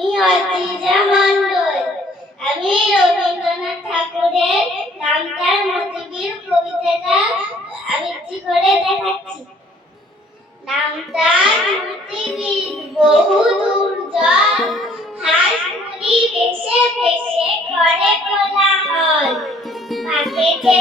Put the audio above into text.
আমি অর্চিতা মণ্ডল। আমি রবীন্দ্রনাথ ঠাকুরের নামটার মোটিভের কবিতাটা আবৃত্তি করে দেখাচ্ছি। নামটার মোটিভের বহু দূর জল, হাঁসপুরি ভেসে ভেসে করে কোলাহল, পাখিতে